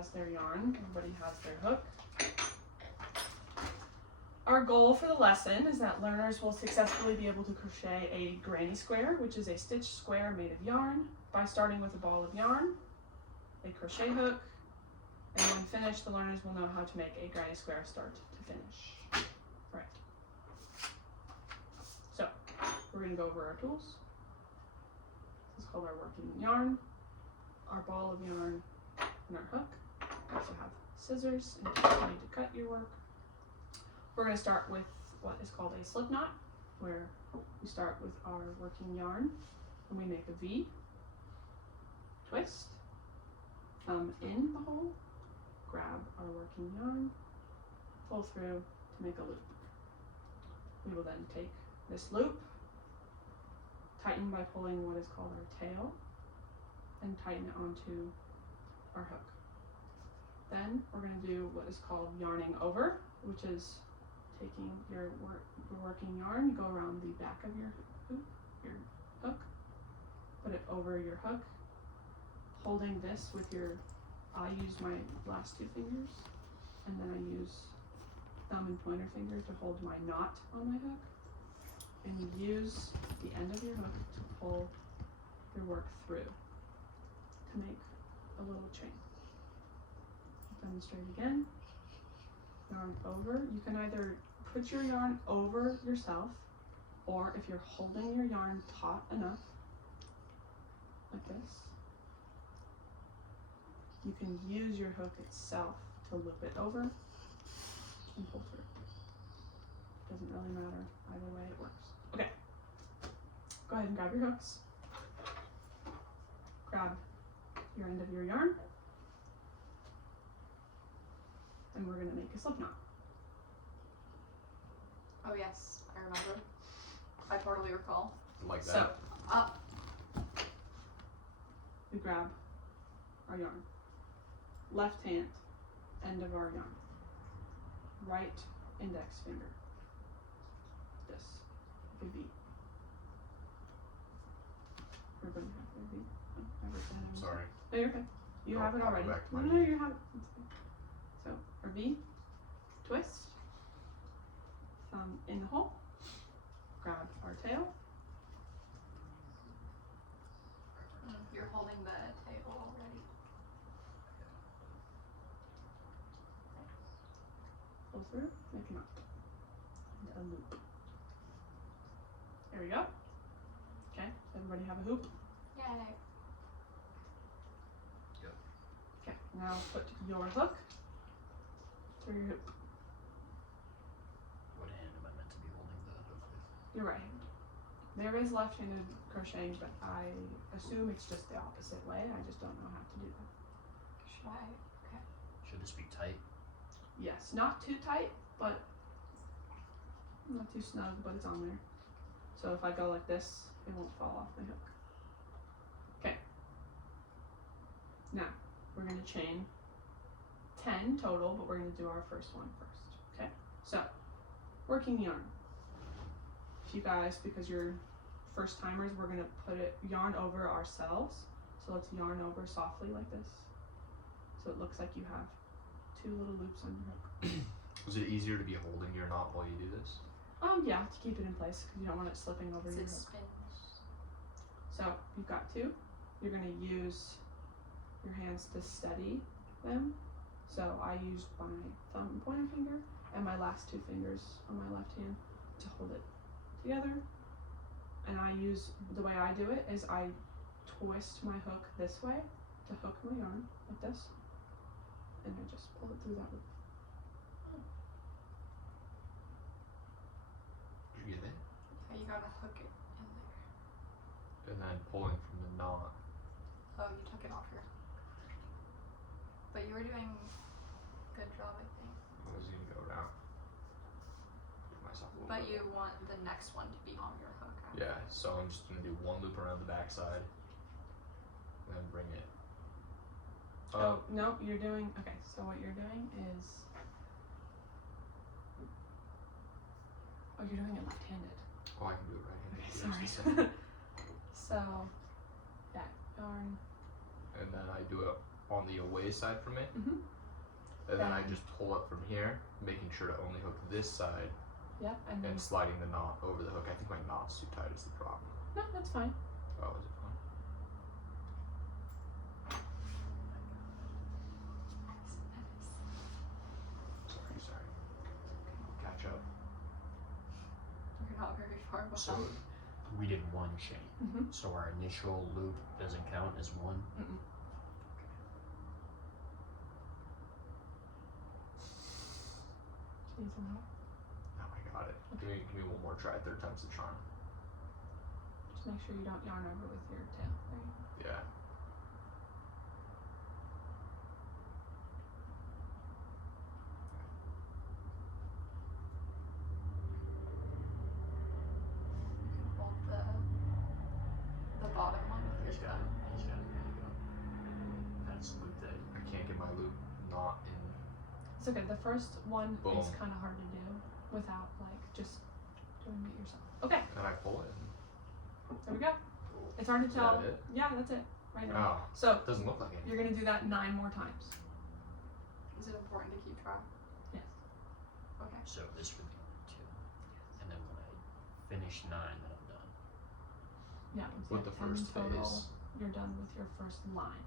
has their yarn, everybody has their hook. Our goal for the lesson is that learners will successfully be able to crochet a granny square, which is a stitched square made of yarn, by starting with a ball of yarn, a crochet hook, and when finished, the learners will know how to make a granny square start to finish. Right. So, we're going to go over our tools. This is called our working yarn, our ball of yarn, and our hook. We also have scissors in case you need to cut your work. We're going to start with what is called a slip knot, where we start with our working yarn and we make a V, twist, thumb in the hole, grab our working yarn, pull through to make a loop. We will then take this loop, tighten by pulling what is called our tail, and tighten it onto our hook. Then we're going to do what is called yarning over, which is taking your working yarn, you go around the back of your hook, put it over your hook, holding this with your, I use my last two fingers, and then I use thumb and pointer finger to hold my knot on my hook, and you use the end of your hook to pull your work through to make a little chain. Demonstrate again. Yarn over. You can either put your yarn over yourself, or if you're holding your yarn taut enough, like this, you can use your hook itself to loop it over and pull through. Doesn't really matter, either way it works. Okay, go ahead and grab your hooks. Grab your end of your yarn, and we're going to make a slip knot. Oh yes, I remember. I totally recall. Like that? So, Up. we grab our yarn. Left hand, end of our yarn. Right index finger. This. A V. Everybody have their V? Oh, I wrote that down. Sorry. No, you're okay. You have it I'll go already. back to No, my no, V. you have it. It's okay. So, our V, twist, thumb in the hole, grab our tail, You're holding the table already. pull through, make a knot, and a loop. There we go. Okay, everybody have a hoop? Yay. Yep. Okay, now put your hook through your hoop. What hand am I meant to be holding the hook with? Your right hand. There is left-handed crocheting, but I assume it's just the opposite way. I just don't know how to do that. Should I? Okay. Should this be tight? Yes, not too tight, but not too snug, but it's on there. So if I go like this, it won't fall off my hook. Okay. Now, we're going to chain 10 total, but we're going to do our first one first. Okay? So, working yarn. If you guys, because you're first timers, we're going to put it yarn over ourselves. So let's yarn over softly like this. So it looks like you have two little loops on your hook. Is it easier to be holding your knot while you do this? Yeah, to keep it in place because you don't want it slipping over your It hook. spins. So you've got two. You're going to use your hands to steady them. So I used my thumb and pointer finger and my last two fingers on my left hand to hold it together. And I use, the way I do it is I twist my hook this way to hook my yarn like this, and I just pull it through that loop. Did you get it? Yeah, you gotta hook it in there. And then pulling from the knot. Oh, you took it off your hook. But you were doing a good job, I think. I was gonna go down. Give myself a little But bit. you want the next one to be on your hook. After. Yeah, so I'm just gonna do one loop around the back side. And then bring it. Oh, no, you're doing, okay, so what you're doing is, oh, you're doing it left-handed. Oh, I can do it right-handed. Okay, Yes, sorry. So, that yarn, And then I do it on the away side from it, Mhm. and then I Then- just pull up from here, making sure to only hook this side Yep, and then and sliding the knot over the hook. I think my knot's too tight is the problem. no, that's fine. Oh, is it fine? Sorry. I'll catch up. We're not very far behind. So we did one chain. Mhm. So our initial loop doesn't count as one. Mm-mm. Jeez, I'm not- Oh, I got it. Give me one more try. Third time's the charm. Just make sure you don't yarn over with your tail. There you go. Yeah. You can hold the bottom one with He's your got thumb. it. He's got it. There you go. That's loop that. I can't get my loop knot in. It's okay. The first one is Boom. kind of hard to do without like just doing it yourself. Okay, And I pull it. there we go. It's hard to Is tell. that it? Yeah, that's it. Right there. Oh, So it doesn't look like it. you're gonna do that 9 more times. Is it important to keep track? Yes. Okay. So this would be 2. And then when I finish 9, then I'm done. Yeah. Once you With have the 10 first total, phase. you're done with your first line.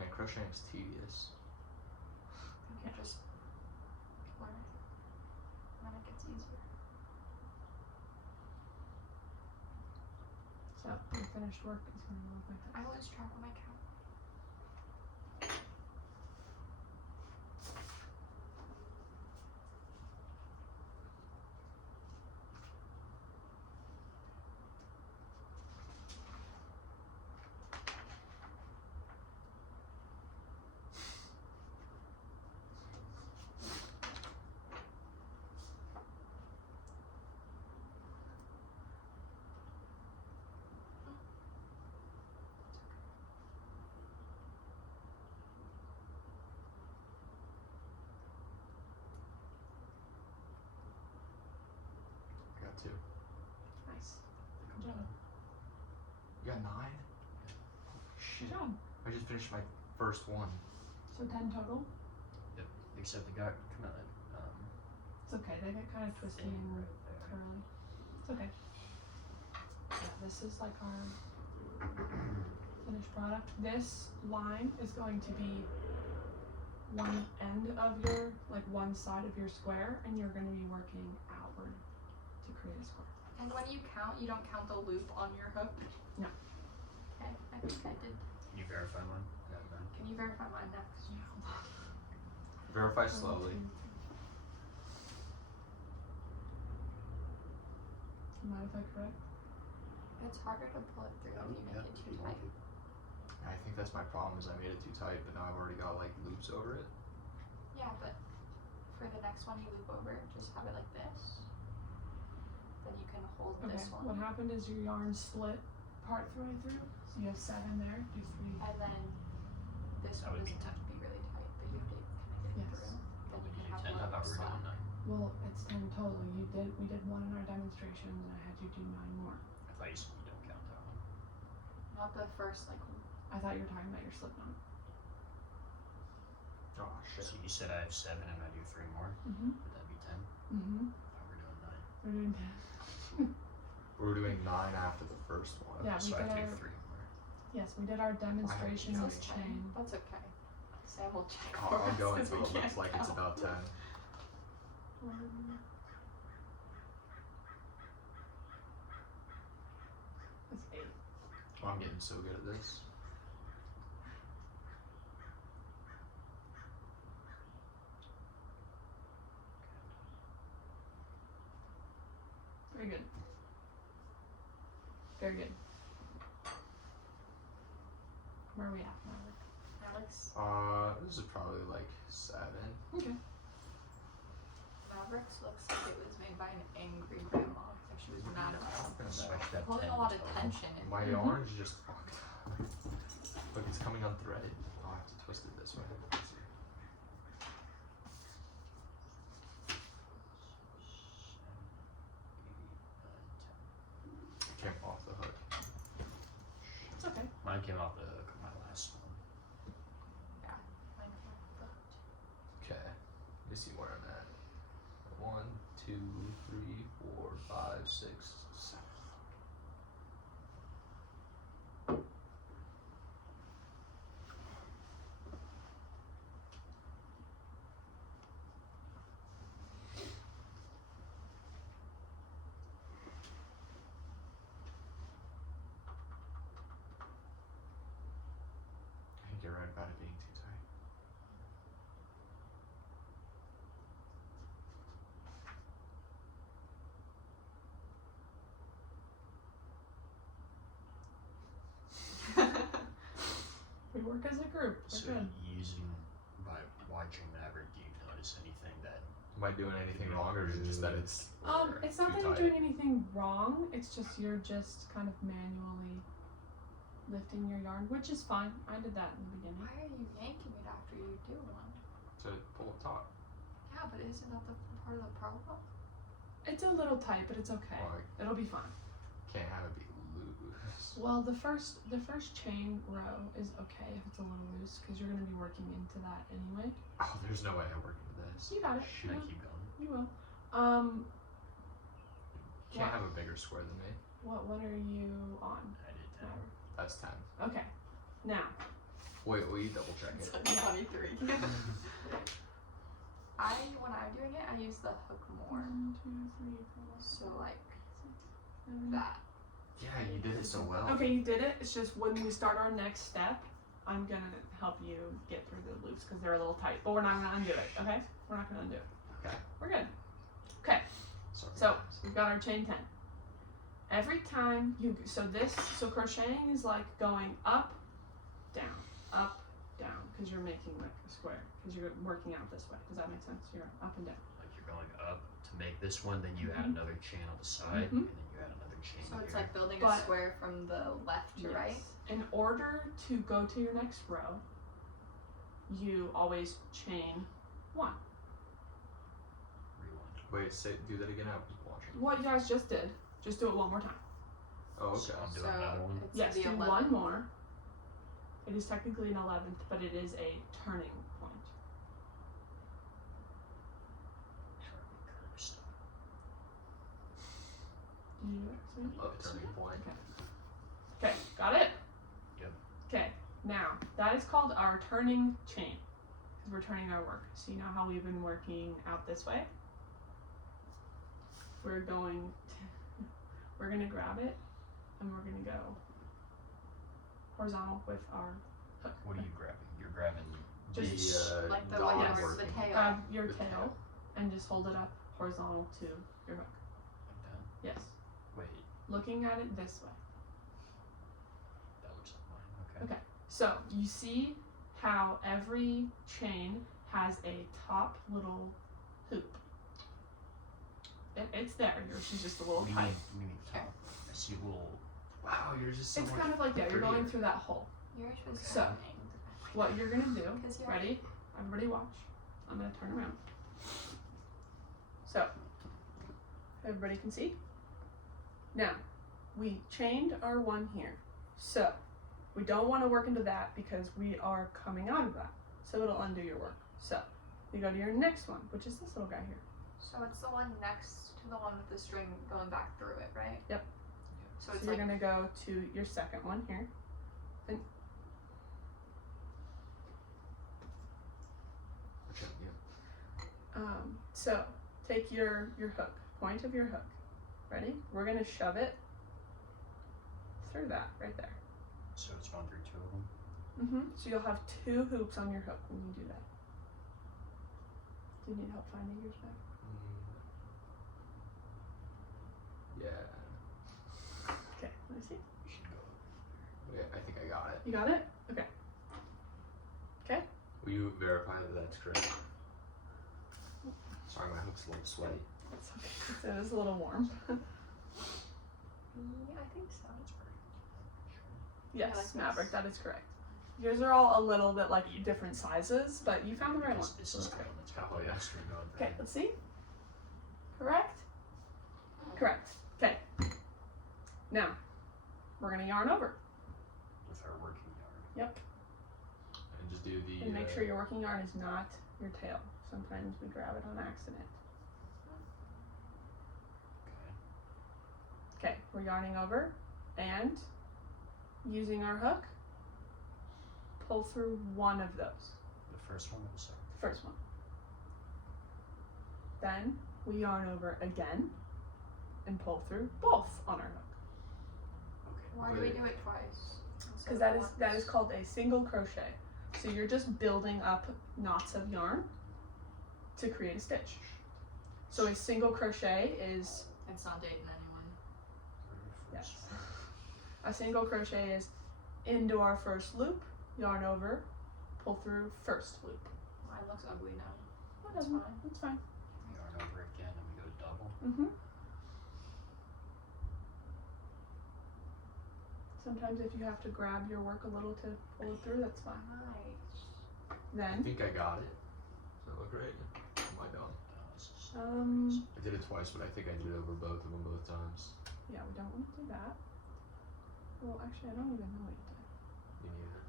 Man, crocheting's tedious. You can just learn it. And then it gets easier. So your finished work is gonna look like I this. lose track when I count. I got 2. Nice. I think Good I'm job. done. You got 9? Good Shit. job. I just finished my first one. So 10 total. Except they got kind of It's okay. They get kind of twisty thin and right there. curly. It's okay. Yeah, this is like our finished product. This line is going to be one end of your, like one side of your square, and you're going to be working outward to create a square. And when you count, you don't count the loop on your hook? No. Okay, I think I did. Can you verify mine? Yeah, done. Can you verify mine next? Verify 1, slowly. 2, 3. Mind if I correct? It's harder to pull it through if you make it too tight. I think that's my problem is I made it too tight, but now I've already got like loops over it. Yeah, but for the next one you loop over, just have it like this. Then you can hold Okay. this one. What happened is your yarn split part the way through. So you have 7 there. Do 3. And then this That one would be doesn't have to be really tight, but you have to kind of get Yes. through. Then you Would can you have 10? I one thought we were slot. doing 9. Well, it's 10 total. We did 1 in our demonstrations, and I had you do 9 more. I thought you said you don't count that one. Not the first like I thought you were talking about your slip knot. Oh shit. So you said I have 7 and I do 3 more. Mm-hmm. Would that be 10? Mm-hmm. I thought we were doing 9. We're doing 10. We're doing 9 after the first one. Yeah, we So I did have to do our 3 more. yes, we did our demonstration Yeah. with This is chain. 10. That's okay. Sam will check for I'll us go 'cause until we it looks can't like it's count. about 10. That's 8. Oh, I'm getting so good at this. Very good. Very good. Where are we at, Maverick? Alex, This is probably like 7. Okay. Mavericks looks like it was made by an angry grandma. Like she was mad about something. Switch that Pulling 10 a lot of total. tension in. My Mhm. yarn's just fucked. Look, it's coming unthreaded. Oh, I have to twist it this way. Let's see. Came off the hook. came off the hook on my last one. Mine came off the hook. Okay. Let me see where I'm at. 1, 2, 3, 4, 5, 6, 7. I think you're right about it being too tight. We work as a group. We're So good. using by watching Maverick, do you notice anything that Am I doing anything wrong, or is it just that it's It's not too that you're tight? doing anything wrong. It's just you're just kind of manually lifting your yarn, which is fine. I did that in the beginning. Why are you yanking it after you do one? To pull up top? Yeah, but isn't that the part of the problem? It's a little tight, but it's okay. Well, It'll be fine. can't have it be loose. Well, the first chain row is okay if it's a little loose because you're gonna be working into that anyway. Oh, there's no way I work into this. You got it. should I keep going? You will. You can't What? have a bigger square than me. What are you on? I did 10. That's 10. Okay. Now, Wait, will you double check it? 23. When I'm doing it, I use the hook more. 1, 2, 3, 4, So like 7. that. Yeah, you did it so well. Okay, you did it. It's just when we start our next step, I'm gonna help you get through the loops because they're a little tight. But we're not gonna undo it. Okay? We're not gonna undo it. Okay. We're good. Sorry. So we've got our chain 10. Every time you so crocheting is like going up, down, because you're making like a square because you're working out this way. Does that make sense? You're up and down. Like you're going up to make this one, then you add another chain on the side, Mhm. and then you add another chain So it's here. like building a But- square from the left to right. In order to go to your next row, you always chain 1. Rewind. Wait, do that again. I was watching. What you guys just did, just do it one more time. Oh, okay. So I'm So doing another one. it's Yes, the do 11th. one more. It is technically an 11th, but it is a turning point. Charlie Curve style. Did you do it? See? Love a turning point. Okay, got it? Yep. Okay, now that is called our turning chain because we're turning our work. So you know how we've been working out this way? We're going to grab it and we're going to go horizontal with our hook. What are you grabbing? You're grabbing Just Like the dog one yes. over the working. tail. Grab your The tail tail. and just hold it up horizontal to your hook. like that. Yes. Wait, Looking at it this way. that looks like mine. Okay. So you see how every chain has a top little hoop. It's there. Yours is just a little What do you tight. mean top? I see a little. Wow, you're just so It's much kind of like that. You're going prettier. through that hole. Yours was So, happening. What you're gonna do? 'Cause you're- Ready? Everybody watch. I'm gonna turn around. So everybody can see. Now we chained our 1 here. So we don't want to work into that because we are coming out of that. So it'll undo your work. So you go to your next one, which is this little guy here. So it's the one next to the one with the string going back through it, right? Yep. So So it's you're like gonna go to your second one here. Which one, yeah. So take your hook, point of your hook. Ready? We're gonna shove it through that right there. So it's gone through 2 of them. So you'll have 2 hoops on your hook when you do that. Do you need help finding yours back? Yeah. Okay, let me see. You should go. Yeah, I think I got it. You got it? Okay. Will you verify that that's correct? Sorry, my hook's a little sweaty. It's okay. It is a little warm. yeah, I think so. That's pretty. Yes, like this. Maverick, that is correct. Yours are all a little bit like different sizes, but you found the right one. This is the one that's got Oh, the yeah. string going through. Okay, let's see. Correct? Correct. Okay. Now, we're gonna yarn over. With our working Yep. And just do the. And make sure your working yarn is not your tail. Sometimes we grab it on accident. Okay. Okay, we're yarning over and using our hook, pull through one of those. The first one or the second? The first one. Then we yarn over again and pull through both on our hook. Okay. Why do we do it twice? Because that is called a single crochet. So you're just building up knots of yarn to create a stitch. So a single crochet is, It's not dating anyone. yes, a single crochet is into our first loop, yarn over, pull through first loop. Mine looks ugly now. That's fine. That's fine. Yarn over again and we go double. Mm-hmm. Sometimes if you have to grab your work a little to pull it through, that's fine. Nice. I Then, think I got it. Does that look right? Am I done? This is I did it twice, but I think I did it over both of them both times. yeah, we don't want to do that. Well, actually, I don't even know what you did. Me neither.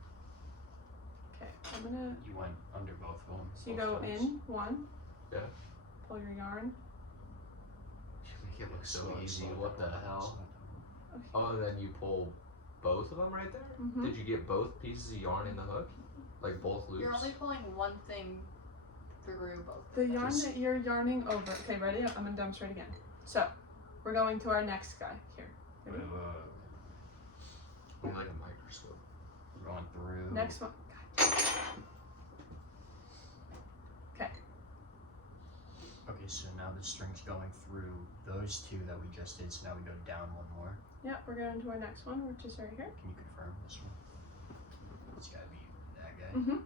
Okay, I'm gonna, You went under both of them. so you both go times. in one, Yeah. pull your yarn, You make it look so Slow- easy. slow What the down, hell? slow down. Oh, and then you pull both of them right there? Mhm. Did you get both pieces of yarn in the hook? Like both loops? You're only pulling one thing through both. the of them. yarn Just- that you're yarning over. Okay, ready? I'm gonna demonstrate again. So, we're going to our next guy here. Wait, Ready? wait, wait, wait. Like a microscope. We're going through. Next one. Okay, so now the string's going through those two that we just did, so now we go down one more. Yeah, we're going to our next one, which is right here. Can you confirm this one? It's gotta be that guy. Mm-hmm.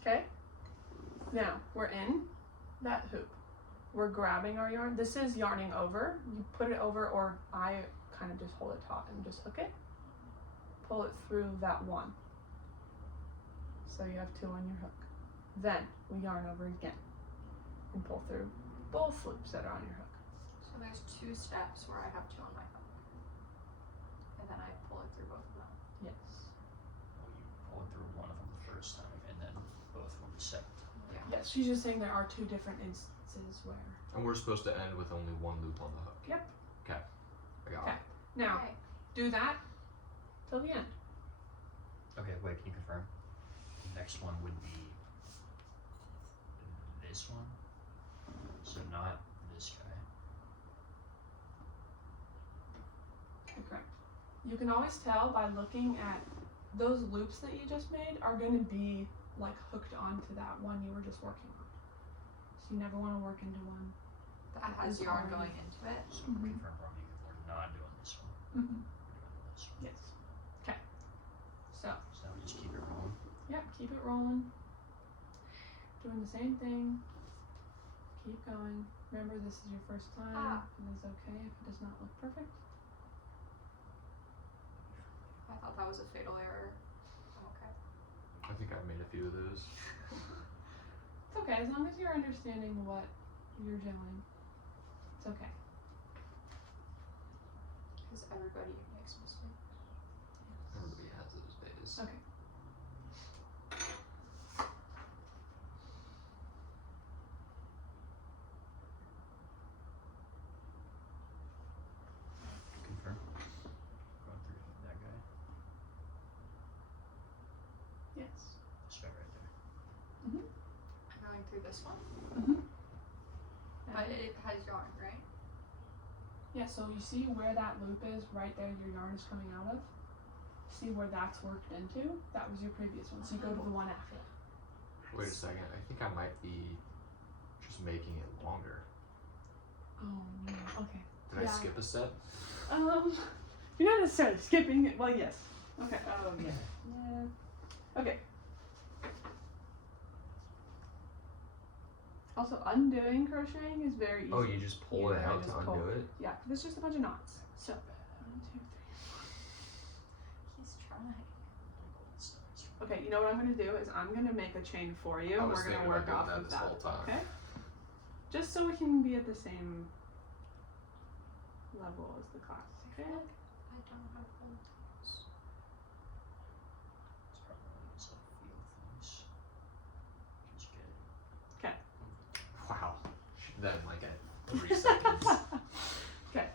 Okay. Now, we're in that hoop. We're grabbing our yarn. This is yarning over. You put it over, or I kind of just hold it taut and just hook it. Pull it through that one. So you have two on your hook. Then we yarn over again and pull through both loops that are on your hook. So there's two steps where I have two on my hook. And then I pull it through both of them. Yes. Well, you pull it through one of them the first time, and then both of them the second time. Yeah. Yes, she's just saying there are two different instances where. And we're supposed to end with only one loop on the hook. Yep. Okay. I got Okay. it. Now, Okay. do that till the end. Okay, wait, can you confirm? The next one would be this one. So not this guy. Okay, correct. You can always tell by looking at those loops that you just made are going to be like hooked onto that one you were just working on. So you never want to work into one. That has Is yarn already- going into it. So Mhm. confirm for me, we're not doing this one. Mm-hmm. We're doing this one. Yes. Okay. So, So now we just keep it rolling. yep, keep it rolling. Doing the same thing. Keep going. Remember, this is your first time. Ah. It is okay if it does not look perfect. I thought that was a fatal error. I'm okay. I think I've made a few of those. It's okay, as long as you're understanding what you're doing. It's okay. Because everybody makes mistakes. Everybody has those days. Okay. Confirm. Going through that guy. Yes. This guy right there. I'm going through this one. Mm-hmm. But it has yarn, right? Yeah, so you see where that loop is right there your yarn is coming out of? See where that's worked into? That was your previous one. So you go to the one after. Wait a second. I think I might be just making it longer. Oh no. Okay. Did I Yeah. skip a step? You're not necessarily skipping it. Well, yes. Okay. Oh yeah. Yeah. Okay. Also, undoing crocheting is very easy. Oh, you just pull it Yeah, I out to just pull. undo it? Yeah, there's just a bunch of knots. So, Not bad. 1, 2, 3. He's trying. It's nice. Okay, you know what I'm gonna do is I'm gonna make a chain for you, I and was we're gonna thinking work about off doing of that this that. whole time. Okay. Just so we can be at the same level as the class. I Okay. feel like I don't have one of those. 3 seconds. Okay,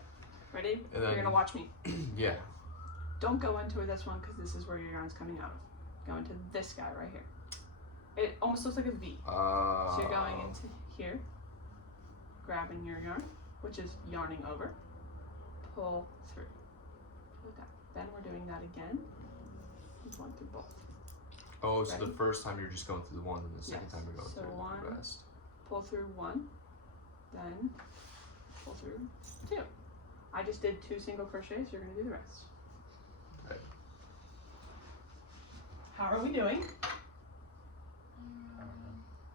ready? And You're then- gonna watch me. Yeah. Don't go into this one because this is where your yarn's coming out of. Go into this guy right here. It almost looks like a V. So you're going into here, grabbing your yarn, which is yarning over, pull through. Pull down. Then we're doing that again. One through both. Oh, so Ready? the first time you're just going through the one, and the second Yes. time you're going So through one. the rest. Pull through one, then pull through two. I just did 2 single crochets. You're gonna do the rest. Okay. How are we doing?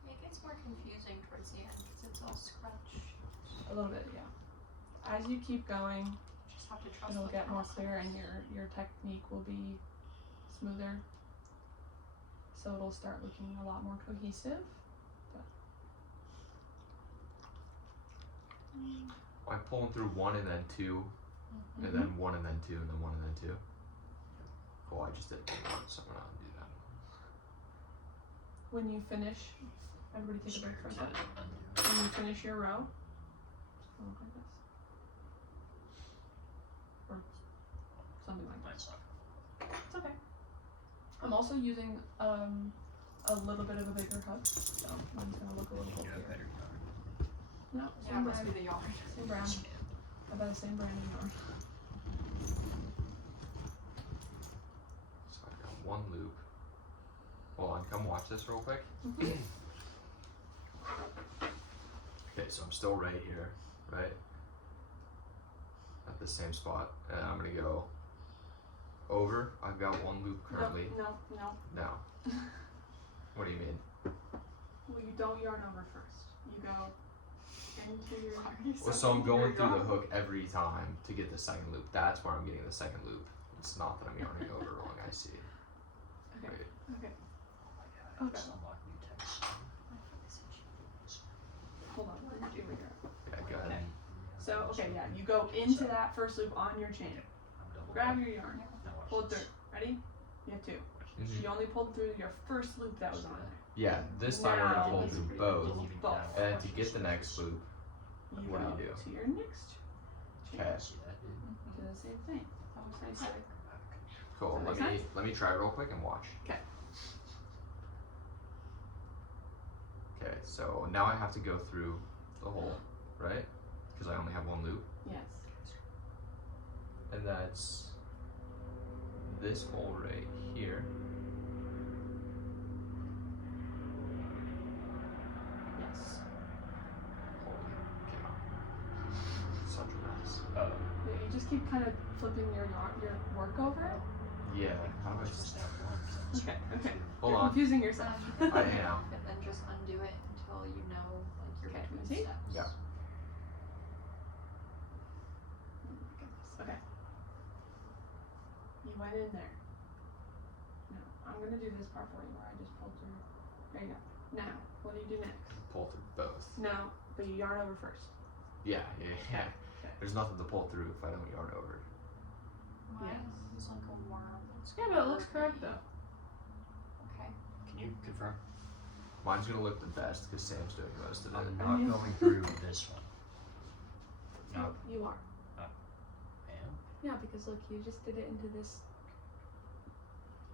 It gets more confusing towards the end because it's all scrunch. A little bit, yeah. As you keep going, Just have to trust it'll the get more process. clear and your technique will be smoother. So it'll start looking a lot more cohesive. I'm pulling through 1 and then 2, Mm-hmm. and then 1 and then 2, and then 1 and then 2. Cool, I just did 1, so I'm not gonna do that. When you finish, everybody take a Spare break for a 10 second. undo. When you finish your row, it'll look like this. Or something like that. Mine's not. It's okay. I'm also using a little bit of a bigger hook, so mine's gonna look a little You got bulkier. better yarn. No, Yeah, same it must brand. be the yarn. Same brand. I buy the same brand of yarn. So I got 1 loop. Hold on, come watch this real quick. Okay, so I'm still right here, right? At the same spot, and I'm gonna go over. I've got 1 loop currently. No. Now. What do you mean? Well, you don't yarn over first. You go into your. Well, so I'm going through the hook every time to get the second loop. That's where I'm getting the second loop. It's not that I'm yarning over wrong. I see. Okay. Wait. Okay. Oh my god, I Okay. just unlocked new text. Hold on. Let me do it here. Yeah, go ahead. Okay. So yeah, you go into that first loop on your chain. I'm double Grab up. your yarn. Now watch Pull this. through. Ready? You have 2. Mhm. You only pulled through your first loop that was on there. Yeah, this time we're Now- gonna pull through both. Didn't even Both. download And watch to this. get the next loop, You What do go you do? to your next chain. Okay. See that, dude? Do the same thing. That was nice. Okay. cool. Does that Let make me let me try real quick and watch. Okay. Okay, so now I have to go through the hole, right? Because I only have 1 loop, Yes. and that's this hole right here. Yes. Holy cow! Such a mess. Oh, Yeah, you just keep kind of flipping your work over. Yeah. How do I watch this just? now. Okay. Okay. Hold You're on. confusing yourself. I am. And then just undo it until you know like you're Okay, between see? steps. Yeah. Oh my goodness. Okay. You went in there. Now, I'm gonna do this part for you where I just pulled through. There you go. Now, what do you do next? Pull through both. No, but you yarn over first. Yeah. Okay. There's nothing to pull through if I don't yarn over. Mine Yes. is like a worm. It's Yeah, but it looks correct though. Okay. Can you confirm? Mine's gonna look the best because Sam's doing most of it. I'm not going through this one. No, You are. I am. Yeah, because look, you just did it into this.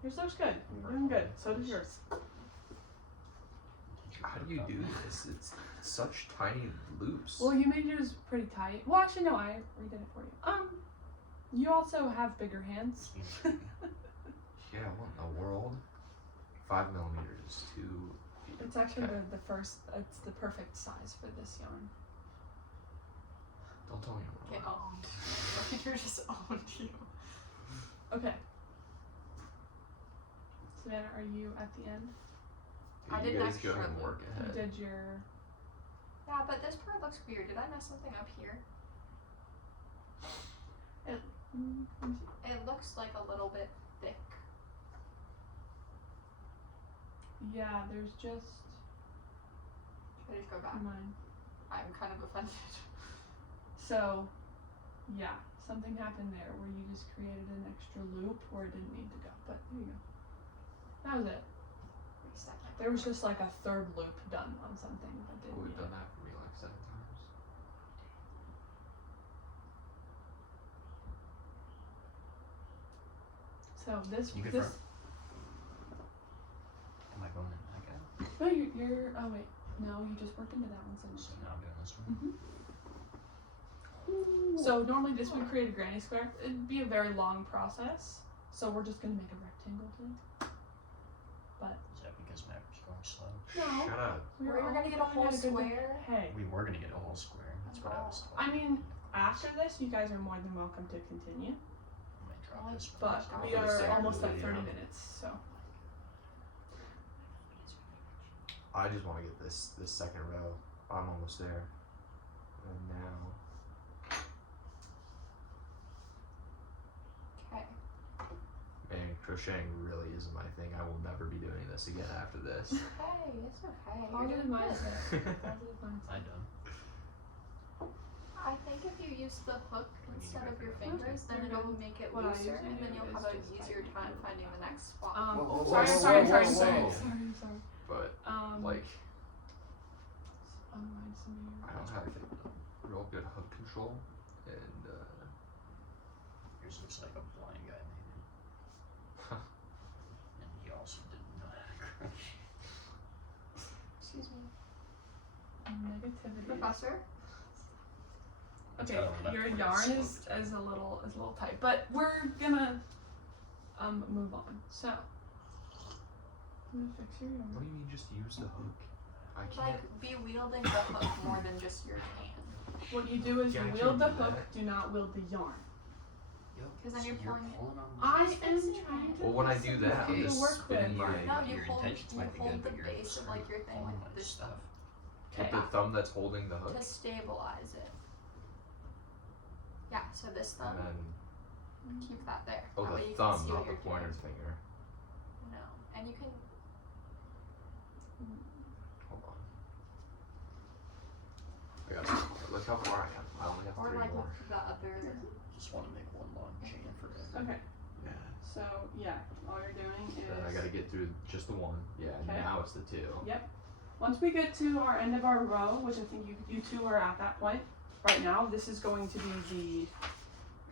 Yours looks good. You're doing good. So does yours. How do you do this? It's such tiny loops. Well, you made yours pretty tight. Well, actually, no, I redid it for you. You also have bigger hands. Yeah, what in the world? 5 millimeters is too deep. It's actually Okay. the first. It's the perfect size for this yarn. Don't tell me I'm Get wrong. owned. You're just owned you. Okay. Savannah, are you at the end? I You did guys extra go ahead and loop. work You ahead. did your. Yeah, but this part looks weird. Did I mess something up here? Let me see. It looks like a little bit thick. Yeah, there's just Should I just go back? mine. I'm kind of offended. So, yeah, something happened there where you just created an extra loop where it didn't need to go. But there you go. That was it. Reset my There was just like a third loop done on something that Oh, didn't we've need done it. that for me like 7 times. So this You good this. for Am I going in that guy? No, you're. Oh wait, no, you just worked into that one. So now I'm doing this one. So normally this would create a granny square. It'd be a very long process. So we're just gonna make a rectangle today. Is that because Maverick's going slow? No. Shut up. We were gonna get a whole square. Hey, We were gonna get a whole square. That's what I was told. I mean, after this, you guys are more than welcome to continue. I might drop this one. But we For the are sake of almost the at 30 video. minutes, so. I just want to get this second row. I'm almost there. And now. Okay. Man, crocheting really isn't my thing. I will never be doing this again after this. Hey, it's okay. You're Positive doing good. mindset. Positive mindset. I done. I think if you use the hook We need instead to of your Okay. fingers, then it'll make it What I looser, usually and then do you'll is have a just easier tighten time it. finding the next spot. Whoa, whoa, Sorry, whoa, sorry, whoa, sorry, whoa, sorry, whoa. sorry. But like, Unwind some of I your. don't have real good hook control, and Yours looks like a blind guy made it. And he also didn't know how to crochet. Excuse me. Negativity. Professor? Okay, Tell him your that yarn we're is a little tight, but we're gonna move on. So I'm gonna fix your what yarn. do you mean just use the hook? I can't. Like, be wielding the hook more than just your hand. What you do is Yeah, you I wield the can't do hook, that. do not wield the yarn. Yo, 'Cause then so you're pulling it. on I this. am trying to. Well, when I fix do it that, for I'm you to just work with. spinning my. No, you Your hold intentions might be good, the but you're base of like your thing pulling with my this stuff. With the thumb that's holding the hook, to stabilize it. Yeah, so this and thumb, then keep that there. oh, That way the you can thumb, see not what the you're pointer doing. finger. No, and you can. Hold on. I got look how far I am. I only have Or 3 like more. the other. Just want to make one long chain for it. Okay, Yeah. so yeah, all you're doing is. Then I gotta get through just the one. Yeah. Okay. Now it's the 2. Once we get to our end of our row, which I think you two are at that point right now, this is going to be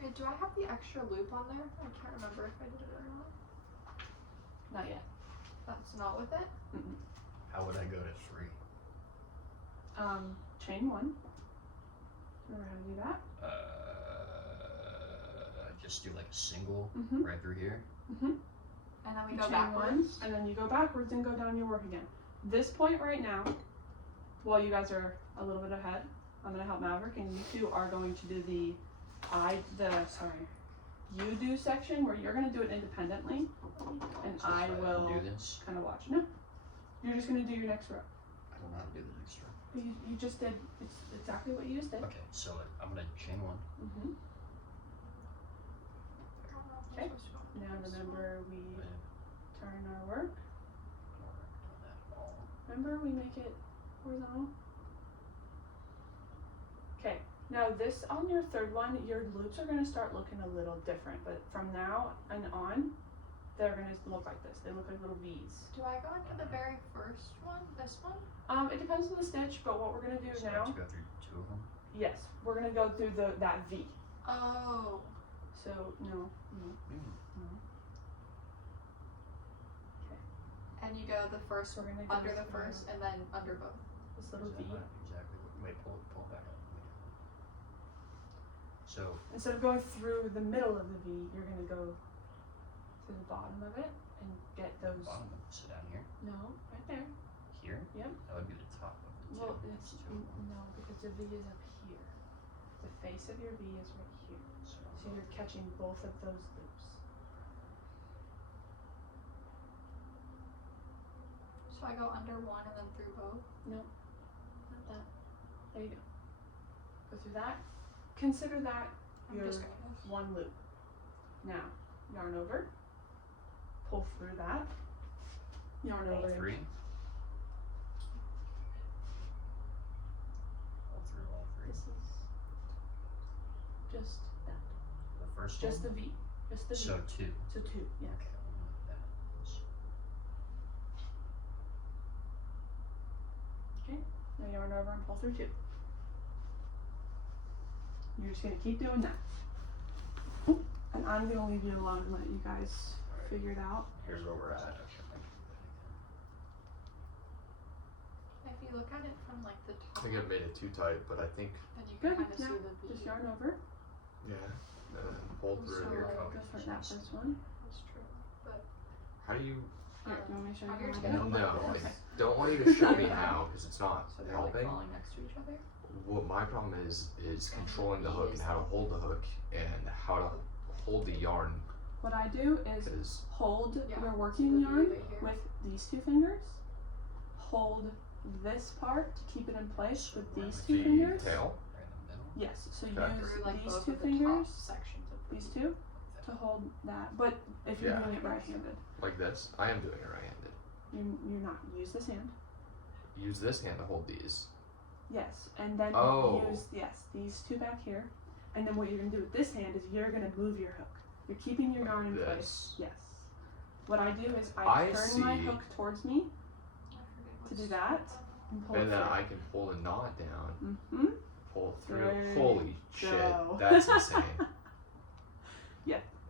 Wait, do I have the extra loop on there? I can't remember if I did it or not. the not yet. That's not with it? How would I go to 3? Chain 1. Remember how to do that? Just do like a single Mm-hmm. right through here. And then we go Chain backwards. 1, and then you go backwards and go down your work again. This point right now, while you guys are a little bit ahead, I'm gonna help Maverick, and you two are going to do you do section where you're gonna do it independently, and So I if will do this. kind of watch. No, you're just gonna do your next row. I don't know how to do the next row. You just did. It's exactly what you just did. Okay, so I'm gonna chain 1. Mm-hmm. Okay. Now remember we Wait, turn our work. I don't remember doing that at all. Remember we make it horizontal. Okay. Now this on your third one, your loops are gonna start looking a little different, but from now and on, they're gonna look like this. They look like little V's. Do I go into the very first one? This one? It depends on the stitch, but what we're gonna do So I now, have to go through 2 of them. yes, we're gonna go through that V. Oh. So no. And you go the first So we're gonna go under the through first and then under both. this Is little that V. not exactly what, wait, pull it back up. So, Instead of going through the middle of the V, you're gonna go to the bottom of it and get those. bottom, sit down here. No, right there. Here? Yep. That would be the top of the 2. Well, it's It's 2 of them. no, because the V is up here. The face of your V is right here. So, So you're catching both of those loops. So I go under one and then through both. Not that. There you go. Go through that. Consider that I'm your just gonna go. one loop. Now, yarn over. Pull through that. Yarn all over. and- 3? All through all 3. This is just that. The first Just one? the V. Just the V. So 2. So 2, yeah. Okay, I don't know what that is. Now yarn over and pull through 2. You're just gonna keep doing that. And I'm gonna leave you alone and let you guys figured out. Here's where we're at. If you look at it from like the I top, think I made it too tight, but I think then you can Good. kind of Now, see the V. just yarn over. yeah. And then pull So, through. Go for that first one. That's true. But How do you? Here, you want me to show have you your how I tail do it? No, like I this. don't want you to show me now because it's not So they're like helping. falling next to each other. What my problem is controlling the hook and how to hold the hook and how to hold the yarn What I do is because hold Yeah, your so working the V yarn right here. with these two fingers. Hold this part to keep it in place with these two the fingers. tail. Right in the middle. Yes, so Okay. use Through like these both two of the top fingers, sections of the these V. two, to hold that. But if you're Yeah. doing it right-handed, Like this. I am doing it right-handed. you're not. Use this hand. Use this hand to hold these. Yes, and then Oh. use these two back here. And then what you're gonna do with this hand is you're gonna move your hook. You're keeping your yarn in Like place. this. Yes. What I do is I I turn my see. hook towards me I forget to do what's- that and pull And it then through. I can pull the knot down, Mm-hmm. pull it through. There Holy you shit, go. that's insane.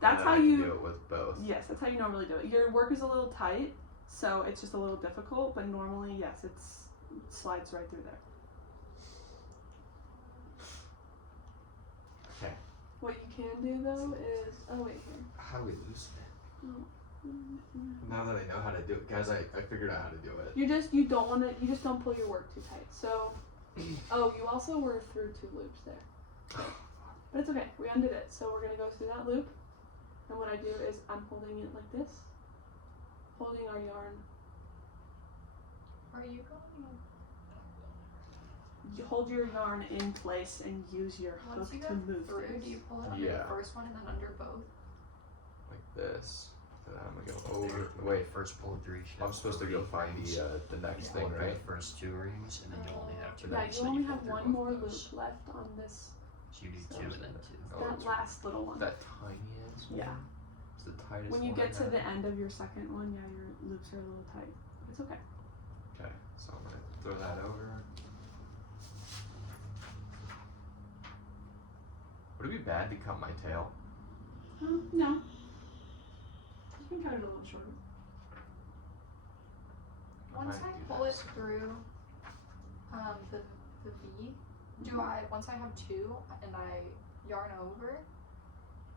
That's and how then I can you. do it with both. Yes, that's how you normally do it. Your work is a little tight, so it's just a little difficult. But normally, yes, it slides right through there. Okay. What you can do though is wait here. How do we loosen it? Mm. Now that I know how to do it, guys, I figured out how to do it. You just don't pull your work too tight. So, you also were through 2 loops there, but it's okay. We undid it. So we're gonna go through that loop, and what I do is I'm holding it like this, holding our yarn. Are you going? You hold your yarn in place and use your Once hook you to go move through, things. do you pull it under Yeah. the first one and then under both? Like this. And then I'm gonna go over. Wait, First pull through each. I'm supposed to go find rings. the next Pull thing, through right? the first 2 rings, and then you only have 2 Yeah, rings. you then only pull have through one both more of loop those. left on this. So you do 2 and then 2. Oh, That that's last little one. that tiny ass one. Yeah. It's the tightest When you one get I to have. the end of your second one, yeah, your loops are a little tight. It's okay. Okay, so I'm gonna throw that over. Would it be bad to cut my tail? No. You can cut it a little shorter. Once might I do pull that it soon. through the V, do I, once I have 2 and I yarn over,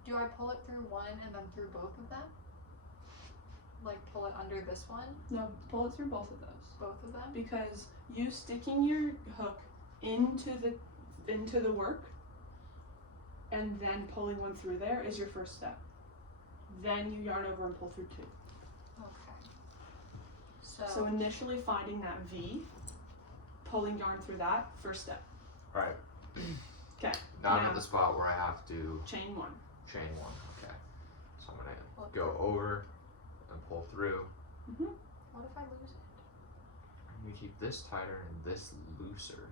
do I pull it through one and then through both of them? Like pull it under this one, No, pull it through both of those. both of them? Because you sticking your hook into the work and then pulling one through there is your first step. Then you yarn over and pull through 2. Okay. So initially finding that V, pulling yarn through that, first step. Alright. Okay. Now I'm Now- at the spot where I have to Chain 1. chain 1. Okay. So I'm gonna Pull it go through. over and pull through. What if I lose it? You keep this tighter and this looser.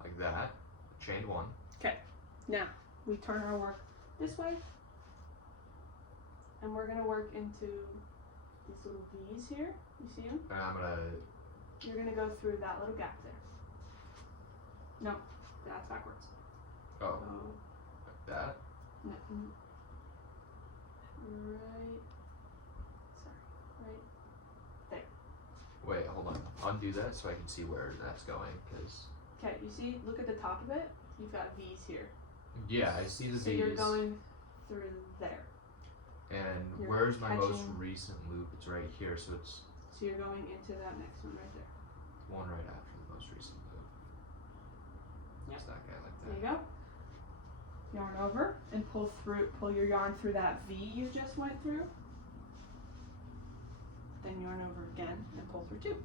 Like that. Chain 1. Now, we turn our work this way. And we're gonna work into these little V's here. You see them? And I'm gonna You're gonna go through that little gap there. No, that's backwards. oh Oh, like that. no, right. Sorry, right. Wait, hold on. Undo that so I can see where that's going. Cause Okay, you see? Look at the top of it. You've got V's here. yeah, I see the So V's. you're going through there. And you're where's my most catching- recent loop? It's right here. So it's So you're going into that next one right there. one right after the most recent loop. Yep. It's that guy like There that. you go. Yarn over and pull your yarn through that V you just went through. Then yarn over again and pull through 2.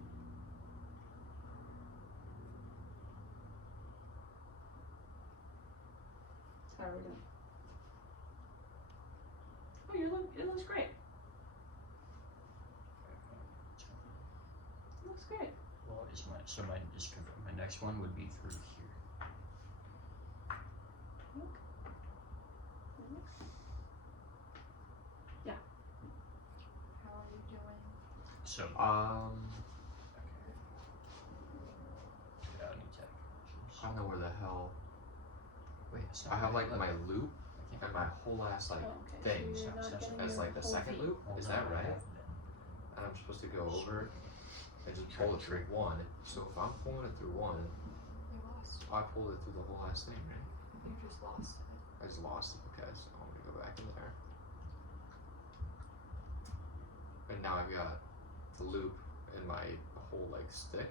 How are we doing? Oh, it looks great. It looks great. Well, my next one would be through here. How are you doing? So, Um, I don't need to have I don't know where the hell. Wait, so I have like my loop And my whole ass like Okay, thing so you're not That's getting as your like the whole second feet. loop. Hold Is on, that I right? have it. And I'm supposed to go over and just pull it through one. So if I'm pulling it through one, You lost. I pulled it through the whole ass thing, right? You just lost it. I just lost it. Okay, so I'm gonna go back in there. And now I've got the loop in my whole like stick.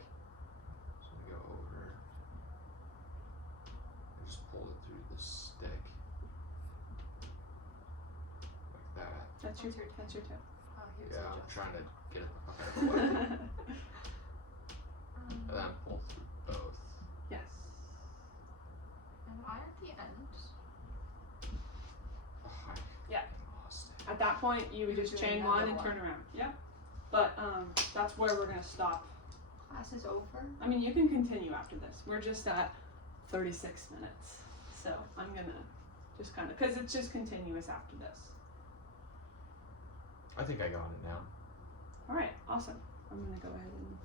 So I'm gonna go over and just pull it through the stick. Like that. That's your toe. Oh, he was Yeah, I'm adjusting. trying to get it the fuck out of the way. And then pull through both. Yes. Am I at the end? Oh, I Yeah. lost it. At that point, you would You're just doing chain another one and one. turn around. Yeah. But that's where we're gonna stop. Class is over. I mean, you can continue after this. We're just at 36 minutes, so I'm gonna just kind of, cause it's just continuous after this. I think I got it now. All right, awesome. I'm gonna go ahead and